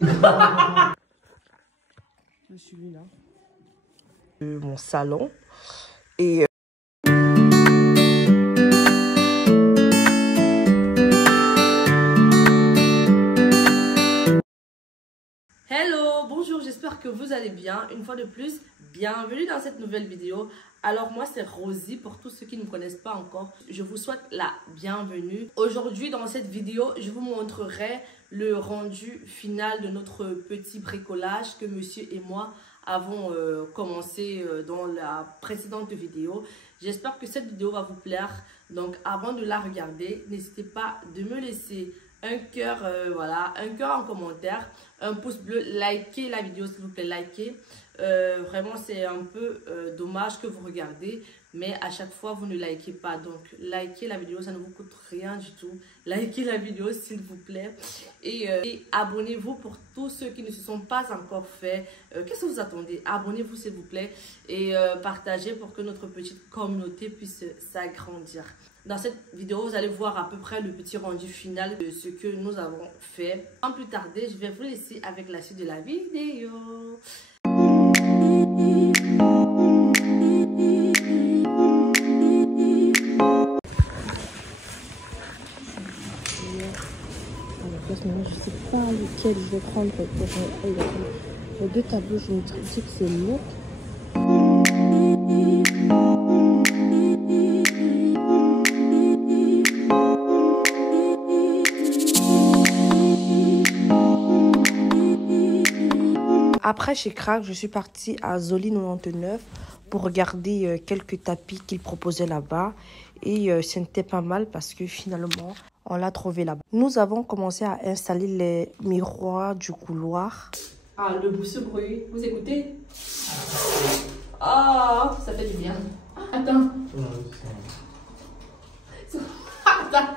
Je suis là. Mon salon. Et hello, bonjour, j'espère que vous allez bien. Une fois de plus, bienvenue dans cette nouvelle vidéo. Alors moi c'est Rosie, pour tous ceux qui ne me connaissent pas encore, je vous souhaite la bienvenue. Aujourd'hui dans cette vidéo, je vous montrerai le rendu final de notre petit bricolage que monsieur et moi avons commencé dans la précédente vidéo. J'espère que cette vidéo va vous plaire. Donc avant de la regarder, n'hésitez pas de me laisser un cœur, voilà, un cœur en commentaire, un pouce bleu, likez la vidéo s'il vous plaît, likez. Vraiment c'est un peu dommage que vous regardez, mais à chaque fois vous ne likez pas. Donc likez la vidéo, ça ne vous coûte rien du tout. Likez la vidéo s'il vous plaît. Et abonnez-vous pour tous ceux qui ne se sont pas encore fait. Qu'est-ce que vous attendez? Abonnez-vous s'il vous plaît. Et partagez pour que notre petite communauté puisse s'agrandir. Dans cette vidéo, vous allez voir à peu près le petit rendu final de ce que nous avons fait. Sans plus tarder, je vais vous laisser avec la suite de la vidéo. Je ne sais pas lequel je vais prendre pour les deux tableaux. Je me dis que c'est mieux. Après chez Crack, je suis partie à Zoli 99 pour regarder quelques tapis qu'ils proposaient là-bas. Et ce n'était pas mal parce que finalement, on l'a trouvé là-bas. Nous avons commencé à installer les miroirs du couloir. Ah, le bruit, vous écoutez? Ah, ça fait du bien. Attends. Attends.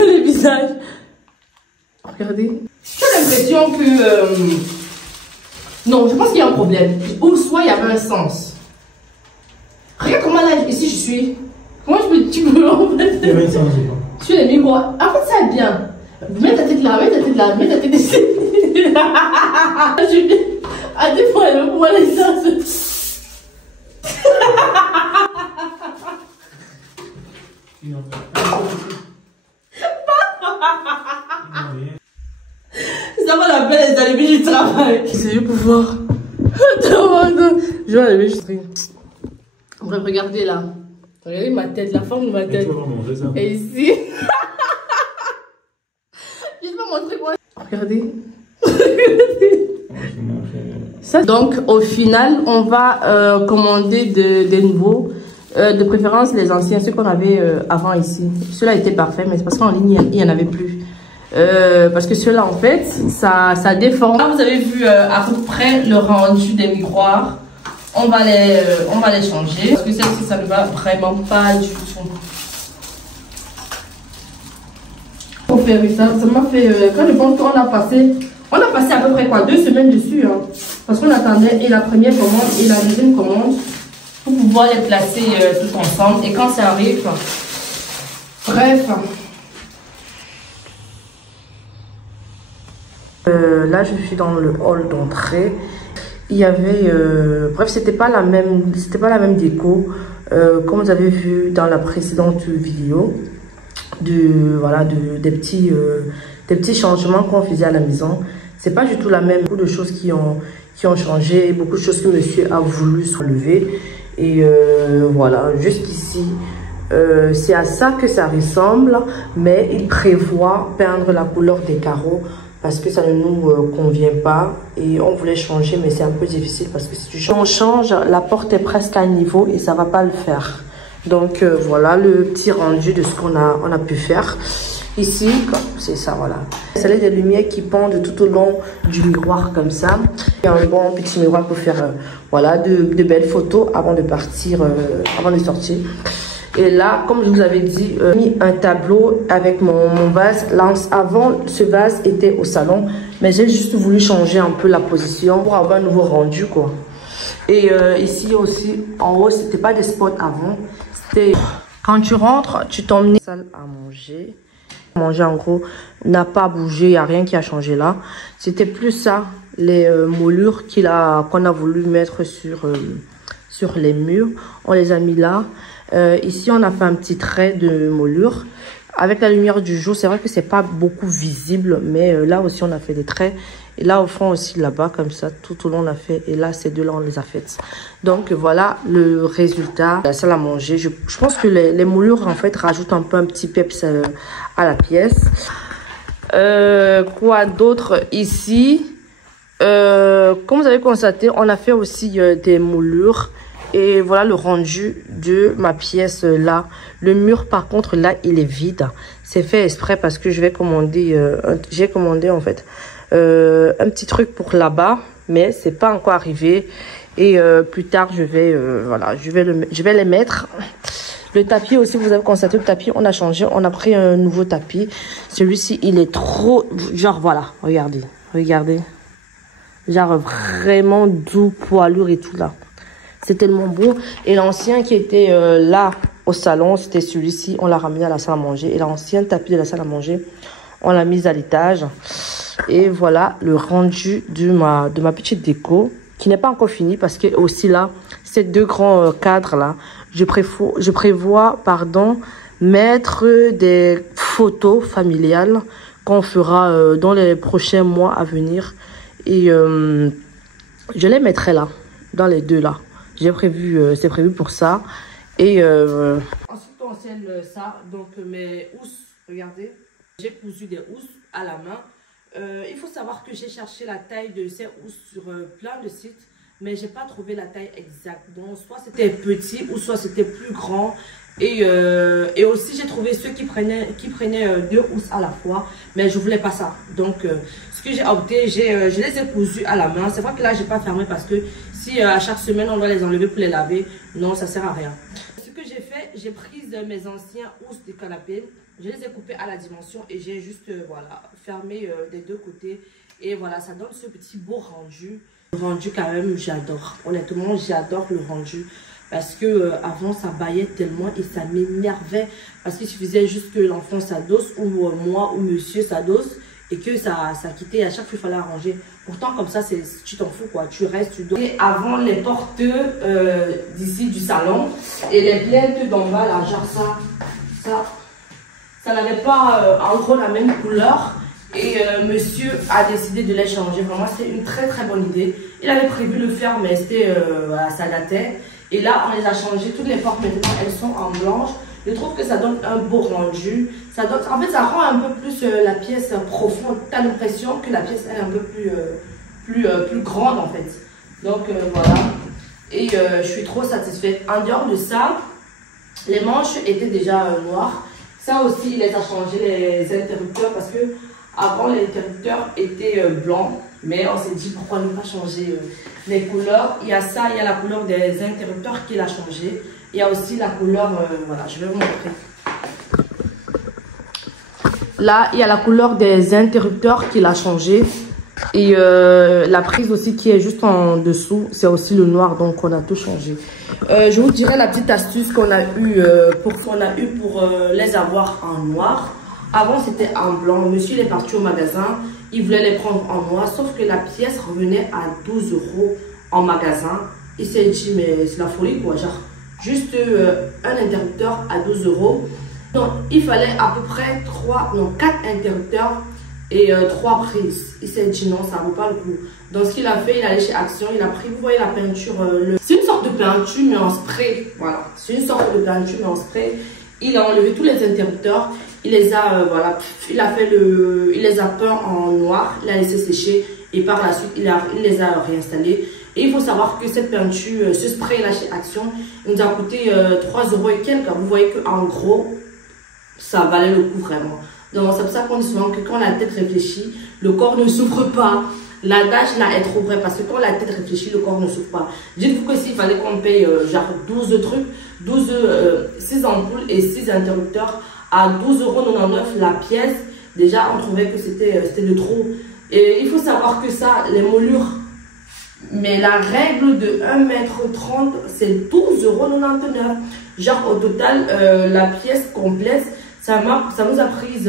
Les visages. Regardez. J'ai l'impression que... Non, je pense qu'il y a un problème. Ou soit il y avait un sens. Regarde comment là, ici je suis. Comment je peux... Tu peux en fait... Il y avait un sens, je suis les miroirs. En fait, ça va bien. Mets ta tête là, mets ta tête là, mets ta tête ici. Je viens... À deux fois, elle me voit les sens. Ça va la peine d'allumer du travail. C'est juste pour voir. Je vais allumer du travail. Bref, regardez là. Regardez ma tête, la forme de ma tête. Et ici. Je vais montrer quoi. Regardez. Ça, donc au final, on va commander des nouveaux. De préférence les anciens, ceux qu'on avait avant ici. Ceux-là étaient parfaits, mais c'est parce qu'en ligne, il n'y en avait plus. Parce que ceux-là, en fait, ça déforme. Là, vous avez vu à peu près le rendu des miroirs. On va les changer. Parce que celle-ci, ça ne va vraiment pas du tout. Pour faire ça m'a fait... quand je pense qu'on a passé... On a passé à peu près quoi, 2 semaines dessus. Hein, parce qu'on attendait et la première commande et la deuxième commande. Pour pouvoir les placer tout ensemble. Et quand ça arrive... Bref... là je suis dans le hall d'entrée. Il y avait bref, c'était pas la même déco comme vous avez vu dans la précédente vidéo des petits changements qu'on faisait à la maison. C'est pas du tout la même. Beaucoup de choses qui ont changé, beaucoup de choses que monsieur a voulu soulever. Et voilà, jusqu'ici c'est à ça que ça ressemble, mais il prévoit peindre la couleur des carreaux parce que ça ne nous convient pas et on voulait changer, mais c'est un peu difficile parce que si on change, la porte est presque à niveau et ça va pas le faire. Donc voilà le petit rendu de ce qu'on a pu faire ici. C'est ça, voilà. C'est des lumières qui pendent tout au long du miroir comme ça. Il y a un bon petit miroir pour faire voilà de belles photos avant de partir, avant de sortir. Et là, comme je vous avais dit, j'ai mis un tableau avec mon vase. Là, avant, ce vase était au salon, mais j'ai juste voulu changer un peu la position pour avoir un nouveau rendu, quoi. Et ici aussi, en haut, c'était pas des spots avant. C'était quand tu rentres, tu t'emmenais salle à manger. Manger en gros n'a pas bougé, il n'y a rien qui a changé là. C'était plus ça, les moulures qu'on a voulu mettre sur les murs. On les a mis là. Ici, on a fait un petit trait de moulure. Avec la lumière du jour, c'est vrai que c'est pas beaucoup visible, mais là aussi, on a fait des traits. Et là, au fond aussi, là-bas, comme ça, tout au long, on a fait. Et là, ces deux-là, on les a faites. Donc, voilà le résultat. La salle à manger. Je pense que les moulures, en fait, rajoutent un peu un petit peps à la pièce. Quoi d'autre ici? Comme vous avez constaté, on a fait aussi des moulures. Et voilà le rendu de ma pièce là. Le mur, par contre, là, il est vide. C'est fait exprès parce que je vais commander... j'ai commandé, en fait... un petit truc pour là-bas, mais c'est pas encore arrivé. Et plus tard, je vais les mettre. Le tapis aussi, vous avez constaté, le tapis, on a changé. On a pris un nouveau tapis. Celui-ci, il est trop... Genre, voilà, regardez. Regardez. Genre, vraiment doux, poilure et tout, là. C'est tellement beau. Et l'ancien qui était là, au salon, c'était celui-ci. On l'a ramené à la salle à manger. Et l'ancien tapis de la salle à manger, on l'a mis à l'étage. Et voilà le rendu de ma petite déco qui n'est pas encore fini parce que aussi là, ces deux grands cadres là, je prévois, mettre des photos familiales qu'on fera dans les prochains mois à venir. Et je les mettrai là, dans les deux là. J'ai prévu, c'est prévu pour ça. Et ensuite on scelle ça, donc mes housses, regardez, j'ai cousu des housses à la main. Il faut savoir que j'ai cherché la taille de ces housses sur plein de sites, mais j'ai pas trouvé la taille exacte. Donc soit c'était petit ou soit c'était plus grand. Et aussi j'ai trouvé ceux qui prenaient deux housses à la fois, mais je voulais pas ça. Donc ce que j'ai opté, je les ai cousus à la main. C'est vrai que là j'ai pas fermé parce que si à chaque semaine on doit les enlever pour les laver, non, ça sert à rien. Ce que j'ai fait, j'ai pris mes anciens housses de canapé. Je les ai coupés à la dimension et j'ai juste voilà, fermé des deux côtés. Et voilà, ça donne ce petit beau rendu. Le rendu quand même, j'adore. Honnêtement, j'adore le rendu. Parce que avant, ça baillait tellement et ça m'énervait. Parce qu'il suffisait juste que l'enfant s'adosse ou moi ou monsieur s'adosse. Et que ça quittait. À chaque fois, il fallait arranger. Pourtant, comme ça, tu t'en fous quoi. Tu restes, tu dors. Et avant, les portes d'ici du salon et les plaintes d'en bas, là, genre ça n'avait pas en gros la même couleur et monsieur a décidé de les changer. Vraiment, c'était une très très bonne idée. Il avait prévu le faire, mais c'était voilà, ça datait. Et là, on les a changées. Toutes les portes maintenant, elles sont en blanche. Je trouve que ça donne un beau rendu. En fait, ça rend un peu plus la pièce profonde. Tu as l'impression que la pièce est un peu plus grande en fait. Donc voilà. Et je suis trop satisfaite. En dehors de ça, les manches étaient déjà noires. Ça aussi, il les a changé les interrupteurs parce que avant les interrupteurs étaient blancs. Mais on s'est dit pourquoi ne pas changer les couleurs. Il y a ça, il y a la couleur des interrupteurs qu'il a changé. Il y a aussi la couleur, voilà, je vais vous montrer. Là, il y a la couleur des interrupteurs qu'il a changé. Et la prise aussi qui est juste en dessous, c'est aussi le noir, donc on a tout changé. Je vous dirai la petite astuce qu'on a eu pour les avoir en noir. Avant, c'était en blanc. Monsieur, il est parti au magasin. Il voulait les prendre en noir, sauf que la pièce revenait à 12 € en magasin. Il s'est dit, mais c'est la folie, quoi. Genre, juste un interrupteur à 12 €. Donc, il fallait à peu près 4 interrupteurs et 3 prises. Il s'est dit, non, ça ne vaut pas le coup. Donc, ce qu'il a fait, il est allé chez Action. Il a pris, vous voyez la peinture. C'est une sorte de peinture, mais en spray. Voilà, c'est une sorte de peinture, mais en spray. Il a enlevé tous les interrupteurs. Il les a, voilà, il les a peints en noir. Il a laissé sécher. Et par la suite, il les a réinstallés. Et il faut savoir que cette peinture, ce spray là chez Action, il nous a coûté 3 € et quelques. Vous voyez qu'en gros, ça valait le coup vraiment. Donc c'est pour ça qu'on dit souvent que quand la tête réfléchit, le corps ne souffre pas. l'adage là est trop vrai parce que quand la tête réfléchit, le corps ne souffre pas. Dites-vous que s'il fallait qu'on paye genre 12 trucs, 6 ampoules et 6 interrupteurs à 12,99 € la pièce, déjà on trouvait que c'était de trop. Et il faut savoir que ça, les moulures, mais la règle de 1,30 m, c'est 12,99 €. Genre au total, la pièce complète, ça nous a pris...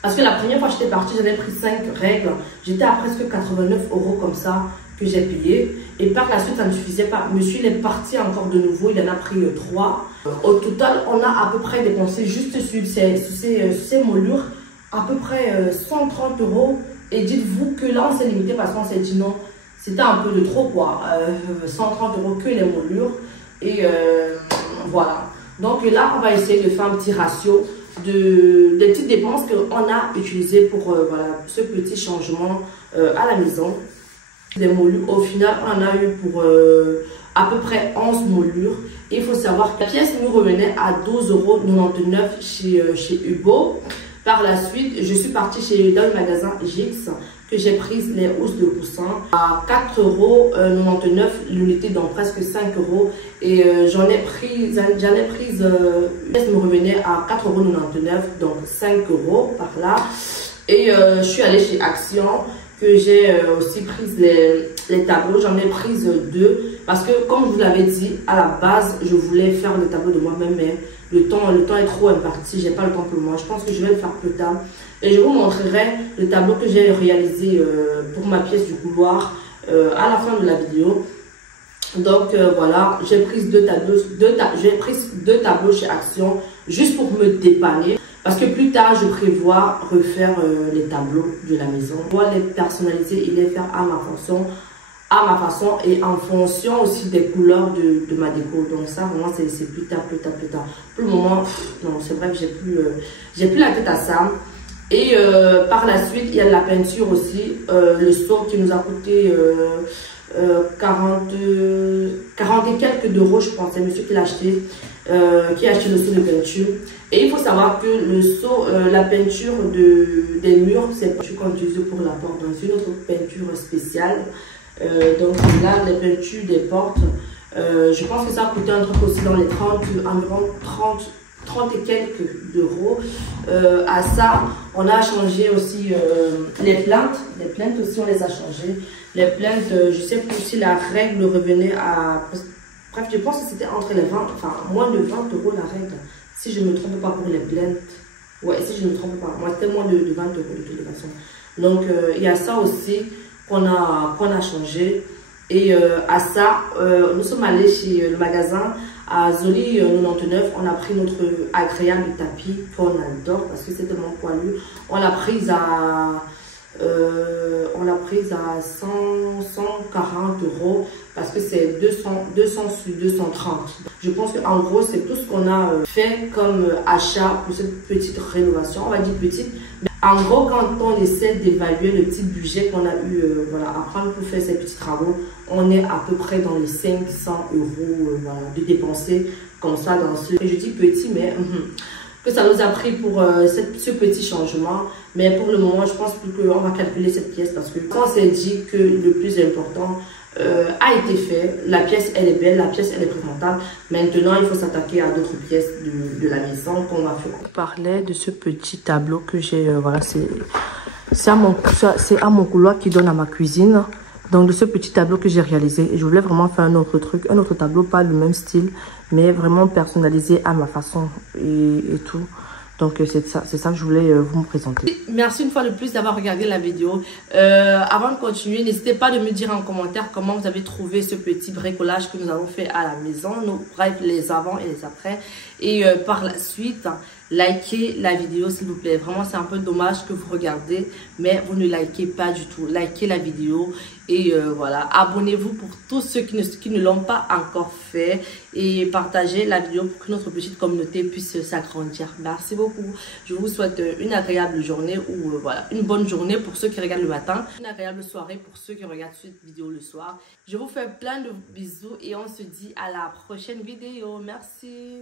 parce que la première fois que j'étais partie, j'avais pris 5 règles. J'étais à presque 89 € comme ça que j'ai payé. Et par la suite, ça ne suffisait pas. Monsieur, il est parti encore de nouveau. Il en a pris 3. Au total, on a à peu près dépensé juste sur ces moulures, à peu près 130 €. Et dites-vous que là, on s'est limité parce qu'on s'est dit non, c'était un peu de trop quoi. 130 € que les moulures. Et voilà. Donc là, on va essayer de faire un petit ratio des petites dépenses qu'on a utilisées pour voilà, ce petit changement à la maison. Des moulures, au final, on en a eu pour à peu près 11 moulures. Et il faut savoir que la pièce nous revenait à 12,99 € chez Hugo. Par la suite, je suis partie dans le magasin Gix que j'ai pris les housses de coussin à 4,99 € l'unité, donc presque 5 €. Et j'en ai prise, elle me revenait à 4,99 €, donc 5 € par là. Et je suis allée chez Action que j'ai aussi pris les tableaux. J'en ai pris 2 parce que comme je vous l'avais dit, à la base, je voulais faire les tableaux de moi-même, mais le temps est trop imparti, j'ai pas le temps pour moi. Je pense que je vais le faire plus tard. Et je vous montrerai le tableau que j'ai réalisé pour ma pièce du couloir à la fin de la vidéo. Donc voilà, j'ai pris deux tableaux chez Action juste pour me dépanner. Parce que plus tard, je prévois refaire les tableaux de la maison. Je dois les personnaliser et les faire à ma façon et en fonction aussi des couleurs de ma déco. Donc ça, vraiment, c'est plus tard. Pour le moment, non, c'est vrai que j'ai plus la tête à ça. Et par la suite, il y a la peinture aussi. Le seau qui nous a coûté 40 et quelques €, je pense. C'est monsieur qui l'a acheté. Qui a acheté le seau de peinture. Et il faut savoir que le seau, la peinture des murs, c'est pas qu'on utilise pour la porte. Donc c'est une autre peinture spéciale. Donc là, les peintures des portes, je pense que ça a coûté un truc aussi dans les environ 30 et quelques €. À ça, on a changé aussi les plaintes. Les plaintes aussi, on les a changées. Les plaintes, je sais plus si la règle revenait à... Bref, je pense que c'était entre les 20, enfin moins de 20 € la règle. Si je ne me trompe pas pour les plaintes. Ouais, si je ne me trompe pas. Moi, c'était moins de 20 € de toute façon. Donc, il y a ça aussi qu'on a changé. Et à ça, nous sommes allés chez le magasin à Zoli 99. On a pris notre agréable tapis qu'on adore parce que c'est tellement poilu. On l'a prise à 140 € parce que c'est 200 sur 230. Je pense qu'en gros, c'est tout ce qu'on a fait comme achat pour cette petite rénovation. On va dire petite. Mais en gros, quand on essaie d'évaluer le petit budget qu'on a eu voilà, à prendre pour faire ces petits travaux, on est à peu près dans les 500 € voilà, de dépenser comme ça dans ce... Je dis petit, mais... que ça nous a pris pour ce petit changement. Mais pour le moment, je pense plus qu'on va calculer cette pièce parce que quand on s'est dit que le plus important a été fait, la pièce elle est belle, la pièce elle est présentable. Maintenant, il faut s'attaquer à d'autres pièces de la maison qu'on va faire. Je parlais de ce petit tableau que j'ai, voilà, c'est à mon couloir qui donne à ma cuisine. Donc de ce petit tableau que j'ai réalisé, et je voulais vraiment faire un autre truc, un autre tableau, pas le même style, mais vraiment personnalisé à ma façon et tout. Donc c'est ça que je voulais vous me présenter. Merci une fois de plus d'avoir regardé la vidéo. Avant de continuer, n'hésitez pas de me dire en commentaire comment vous avez trouvé ce petit bricolage que nous avons fait à la maison. Bref, les avant et les après. Et par la suite, likez la vidéo s'il vous plaît. Vraiment, c'est un peu dommage que vous regardez, mais vous ne likez pas du tout. Likez la vidéo et voilà. Abonnez-vous pour tous ceux qui ne l'ont pas encore fait. Et partagez la vidéo pour que notre petite communauté puisse s'agrandir. Merci beaucoup. Je vous souhaite une agréable journée ou voilà, une bonne journée pour ceux qui regardent le matin. Une agréable soirée pour ceux qui regardent cette vidéo le soir. Je vous fais plein de bisous et on se dit à la prochaine vidéo. Merci.